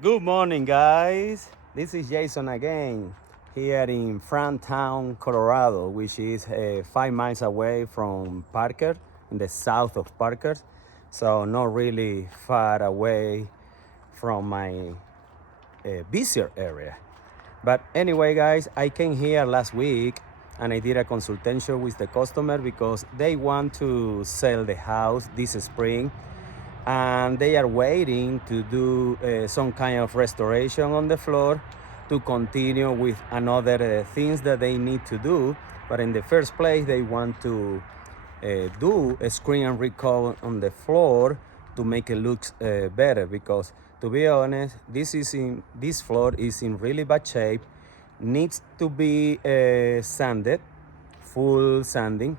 Good morning, guys. This is Jason again here in Fronttown, Colorado, which is 5 miles away from Parker, in the south of Parker. So not really far away from my busier area. But anyway, guys, I came here last week and I did a consultation with the customer because they want to sell the house this spring and they are waiting to do some kind of restoration on the floor to continue with another things that they need to do. But in the first place, they want to do a screen and recall on the floor to make it look better, because to be honest, this floor is in really bad shape, needs to be sanded, full sanding,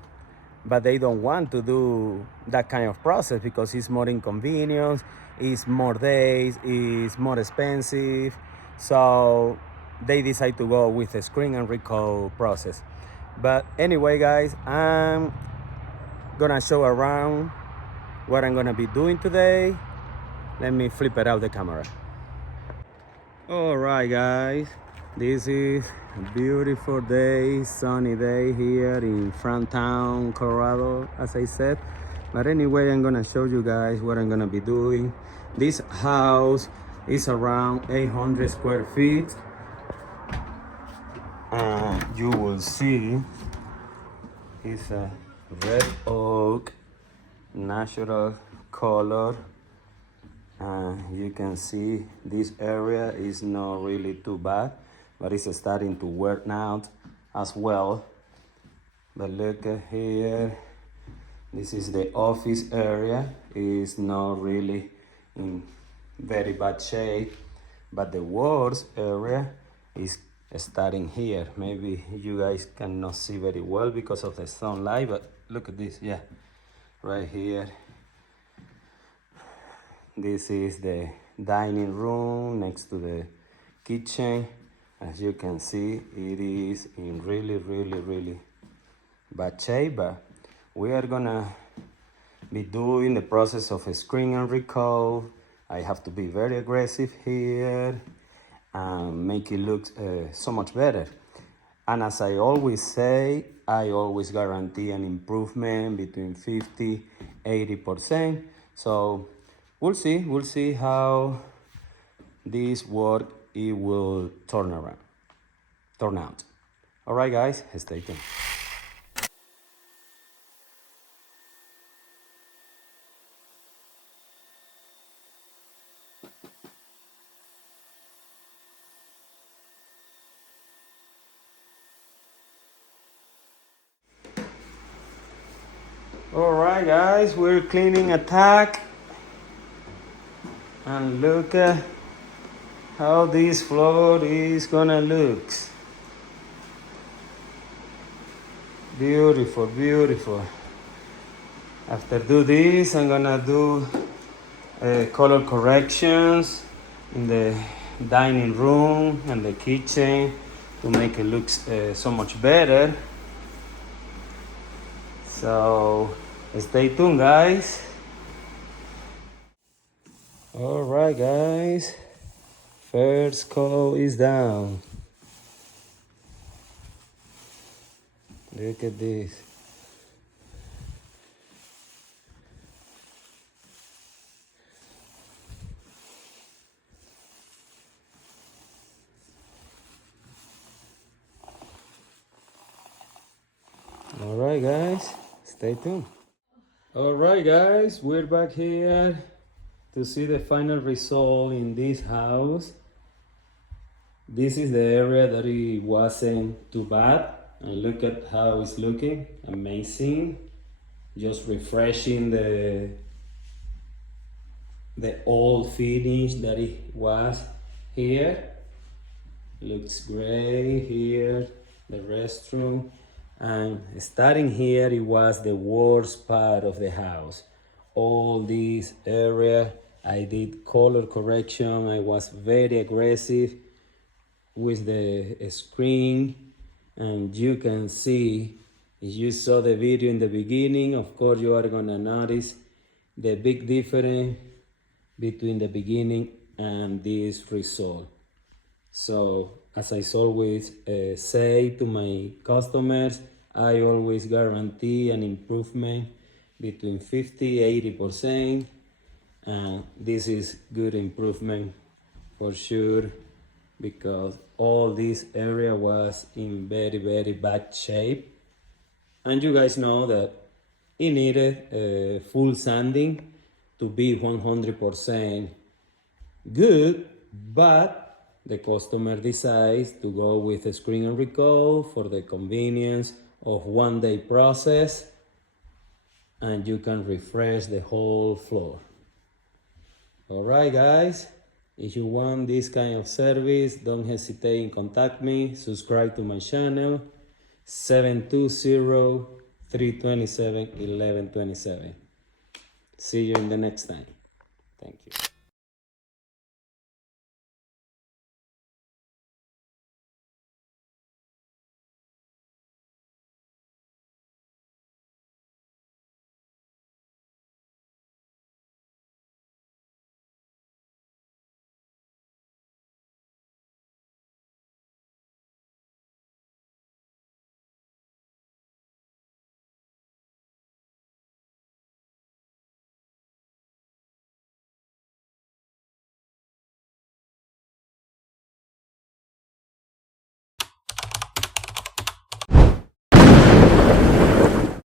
but they don't want to do that kind of process because it's more inconvenience, it's more days, it's more expensive. So they decide to go with a screen and recall process. But anyway, guys, I'm gonna show around what I'm gonna be doing today. Let me flip it out the camera. All right, guys, this is a beautiful day, sunny day here in Fronttown, Colorado, as I said. But anyway, I'm gonna show you guys what I'm gonna be doing. This house is around 800 square feet. You will see it's a red oak, natural color. You can see this area is not really too bad, but it's starting to wear out as well. But look at here, this is the office area. It's not really in very bad shape, but the worst area is starting here. Maybe you guys cannot see very well because of the sunlight, but look at this, yeah, right here. This is the dining room next to the kitchen. As you can see, it is in really bad shape, but we are gonna be doing the process of a screen and recall. I have to be very aggressive here and make it look so much better. And as I always say, I always guarantee an improvement between 50–80%. So we'll see how this work it will turn out. All right, guys, stay tuned. All right, guys, we're cleaning attack, and look at how this floor is gonna look. Beautiful. After do this, I'm gonna do color corrections in the dining room and the kitchen to make it look so much better. So stay tuned, guys. All right, guys, first coat is down. Look at this. All right, guys, stay tuned. All right, guys, we're back here to see the final result in this house. This is the area that it wasn't too bad, and look at how it's looking. Amazing. Just refreshing the old finish that it was here. Looks great here, the restroom. And starting here, it was the worst part of the house. All this area, I did color correction. I was very aggressive with the screen, and you can see, if you saw the video in the beginning, of course you are gonna notice the big difference between the beginning and this result. So as I always say to my customers, I always guarantee an improvement between 50–80%, and this is good improvement for sure, because all this area was in very bad shape, and you guys know that it needed full sanding to be 100% good, but the customer decides to go with a screen and recall for the convenience of one-day process, and you can refresh the whole floor. All right, guys, if you want this kind of service, don't hesitate in contact me. Subscribe to my channel, 720-327-1127. See you in the next time. Thank you.